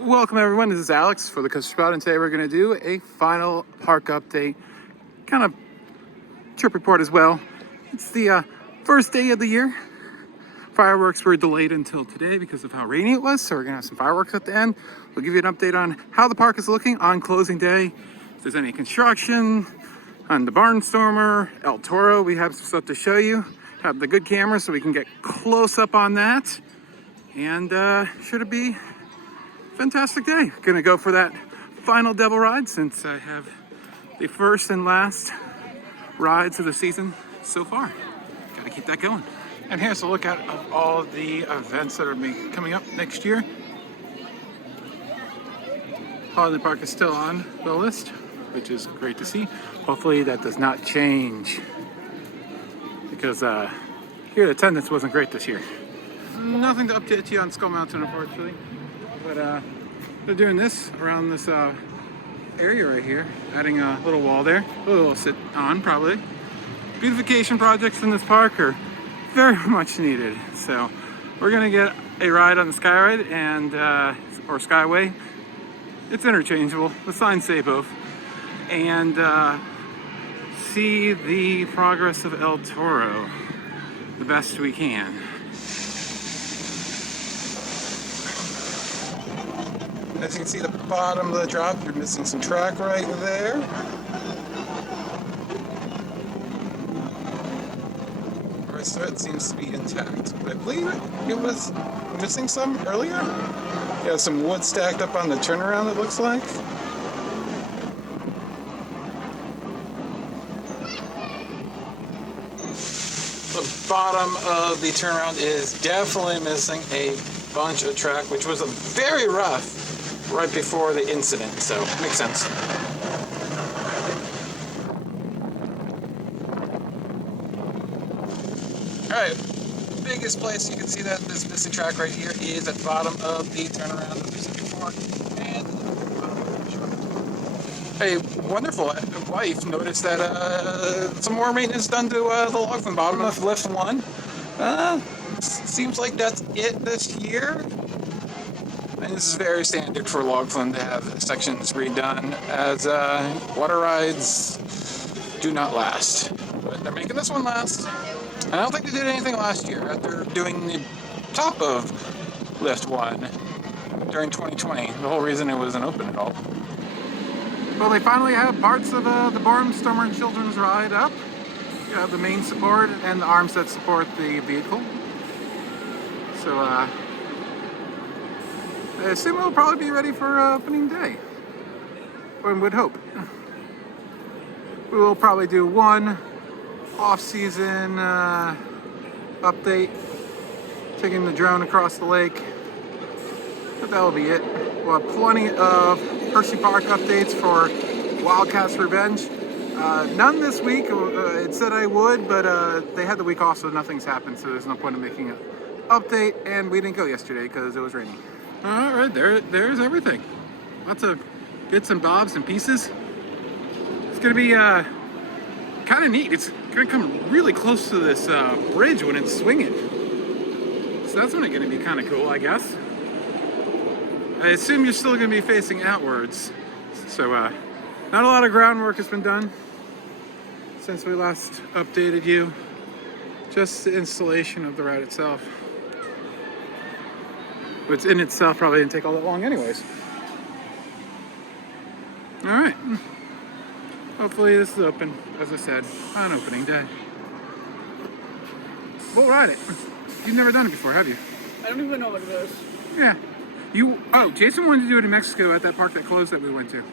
Welcome everyone, this is Alex for the Coaster Spot, and today we're going to do a final park update, kind of trip report as well. It's the first day of the year. Fireworks were delayed until today because of how rainy it was, so we're going to have some fireworks at the end. We'll give you an update on how the park is looking on closing day, if there's any construction, on the Barnstormer, El Toro. We have some stuff to show you. Have the good camera so we can get close up on that. And should it be fantastic day. Gonna go for that final devil ride since I have the first and last rides of the season so far. Gotta keep that going. And here's a look at all of the events that are coming up next year. Holiday Park is still on the list, which is great to see. Hopefully that does not change because here the attendance wasn't great this year. Nothing to update you on Skull Mountain, unfortunately. But they're doing this around this area right here, adding a little wall there, a little sit on probably. Beautification projects in this park are very much needed. So we're gonna get a ride on the Sky Ride and or Skyway. It's interchangeable. The signs say both, and see the progress of El Toro the best we can. As you can see, the bottom of the drop, you're missing some track right there. The rest of it seems to be intact, but I believe it was missing some earlier. You have some wood stacked up on the turnaround, it looks like. The bottom of the turnaround is definitely missing a bunch of track, which was very rough right before the incident, so makes sense. Alright, biggest place you can see that this missing track right here is at the bottom of the turnaround that we said before. And a wonderful wife noticed that some more maintenance done to the log from the bottom of lift 1. Seems like that's it this year. And this is very standard for log flume to have sections redone, as water rides do not last. But they're making this one last. And I don't think they did anything last year after doing the top of lift 1 during 2020. The whole reason it wasn't open at all. Well, they finally have parts of the Barnstormer and Children's Ride up. You have the main support and the arms that support the vehicle. So, I assume we'll probably be ready for opening day. One would hope. We will probably do one off-season update, taking the drone across the lake. But that'll be it. We'll have plenty of Hershey Park updates for Wildcats Revenge. None this week. It said I would, but they had the week off, so nothing's happened. So there's no point in making an update. And we didn't go yesterday because it was raining. All right, there's everything. Lots of bits and bobs and pieces. It's gonna be kind of neat. It's gonna come really close to this bridge when it's swinging. So that's gonna be kind of cool, I guess. I assume you're still gonna be facing outwards. So not a lot of groundwork has been done since we last updated you. Just the installation of the ride itself. Which in itself probably didn't take all that long anyways. Alright. Hopefully this is open, as I said, on opening day. We'll ride it. You've never done it before, have you? I don't even know what it is. Yeah. Jason wanted to do it in Mexico at that park that closed that we went to.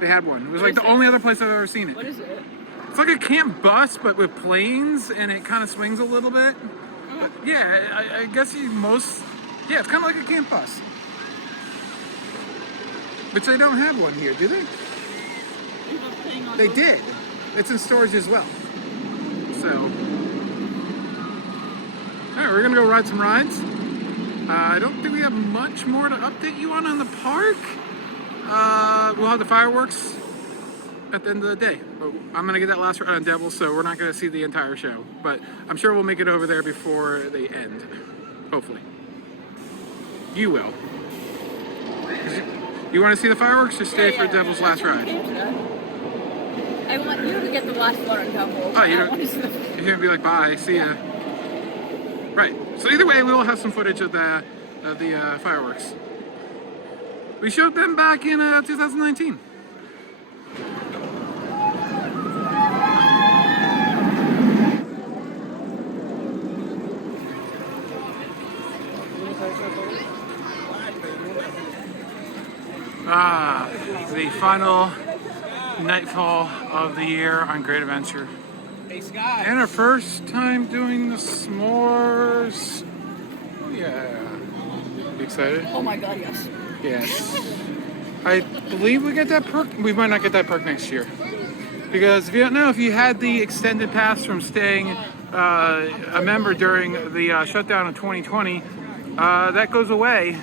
They had one. It was like the only other place I've ever seen it. What is it? It's like a camp bus, but with planes, and it kind of swings a little bit. But yeah, I guess yeah, it's kind of like a camp bus. Which they don't have one here, do they? They did. It's in storage as well. So, alright, we're gonna go ride some rides. I don't think we have much more to update you on the park. We'll have the fireworks at the end of the day. I'm gonna get that last ride on Devil, so we're not gonna see the entire show. But I'm sure we'll make it over there before they end. Hopefully. You will. You want to see the fireworks or stay for Devil's last ride? I want you to get the last one on Devil. Oh, you're gonna be like, bye, see ya. Right. So either way, we will have some footage of the fireworks. We showed them back in 2019. The final nightfall of the year on Great Adventure. And our first time doing the s'mores. Oh yeah. You excited? Oh my god, yes. Yes. I believe we get that perk. We might not get that perk next year. Because if you don't know, if you had the extended pass from staying a member during the shutdown of 2020, that goes away,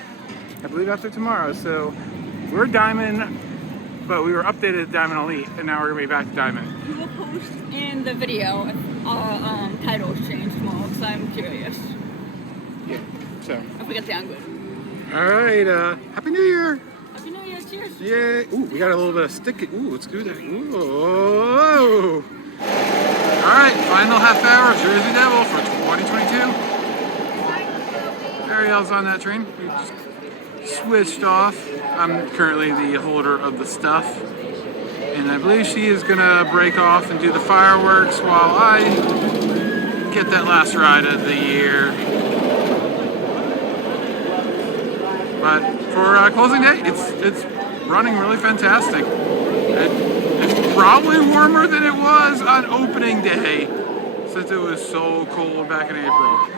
I believe, after tomorrow. So we're Diamond, but we were updated to Diamond Elite, and now we're going to be back to Diamond. We will post in the video if our titles change tomorrow, because I'm curious. Yeah, so. If we get down good. Alright, Happy New Year! Happy New Year, cheers! Yay! Ooh, we got a little bit of sticky. Ooh, let's do that. Ooh! Alright, final half hour, Jersey Devil for 2022. Ariel's on that train. We just switched off. I'm currently the holder of the stuff. And I believe she is gonna break off and do the fireworks while I get that last ride of the year. But for closing day, it's running really fantastic. It's probably warmer than it was on opening day, since it was so cold back in April.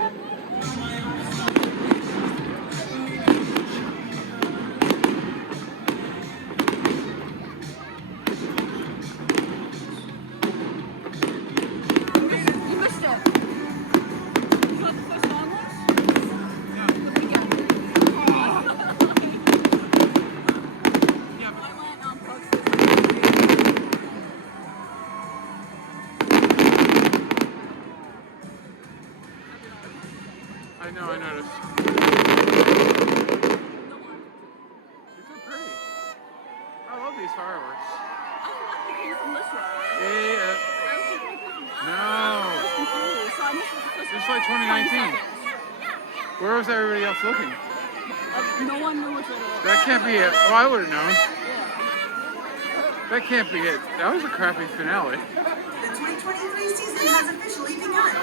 I know, I noticed. These are pretty. I love these fireworks. Yeah. No. It's like 2019. Where was everybody else looking? No one knew which way to look. That can't be it. Oh, I would have known. That can't be it. That was a crappy finale. The 2023 season has officially begun.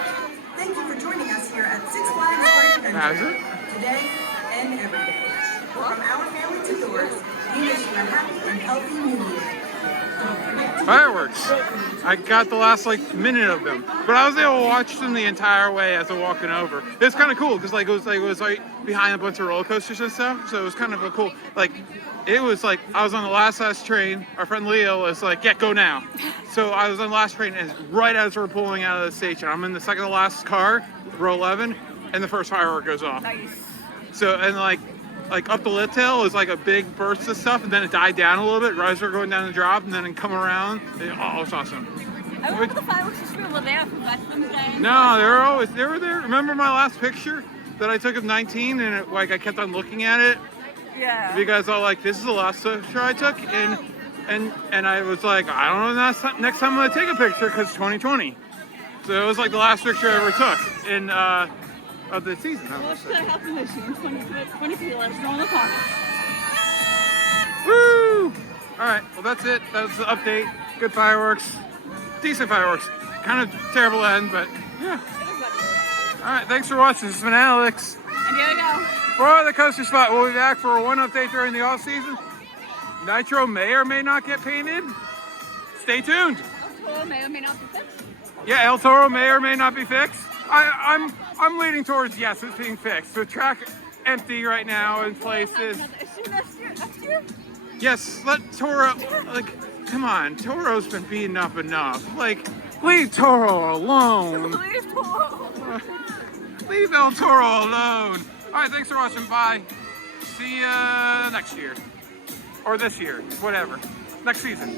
Thank you for joining us here at Six Flags Great Adventure. Has it? Today and every day. From our family to yours, we wish you a happy and healthy new year. Fireworks. I got the last minute of them, but I was able to watch them the entire way as I'm walking over. It's kind of cool because it was behind a bunch of roller coasters and stuff, so it was kind of a cool it was like I was on the last train. Our friend Leo was like, "Yeah, go now." So I was on the last train, and right as we're pulling out of the station, I'm in the second to last car, row 11, and the first firework goes off. Nice. So and like up the lit tail was like a big burst of stuff, and then it died down a little bit right as we're going down the drop, and then it come around. And, oh, it was awesome. I remember the fireworks were there for Veterans Day. No, they were there. Remember my last picture that I took of 19, and I kept on looking at it. Yeah. Because I was this is the last picture I took, and I was like, I don't know next time I'm gonna take a picture because 2020. So it was like the last picture I ever took in of the season. Well, it's gonna happen this year. 20 people, let us know in the comments. Woo! All right, well that's it. That's the update. Good fireworks, decent fireworks. Kind of terrible end, but yeah. All right, thanks for watching. This has been Alex. And here we go. For the Coaster Spot, we'll be back for one update during the off season. Nitro may or may not get painted. Stay tuned. El Toro may or may not be fixed. Yeah, El Toro may or may not be fixed. I'm leaning towards yes, it's being fixed. The track empty right now in places. Next year? Yes, let Toro come on, Toro's been beaten up enough. Leave Toro alone. Leave Toro. Leave El Toro alone. All right, thanks for watching. Bye. See ya next year. Or this year. Whatever. Next season.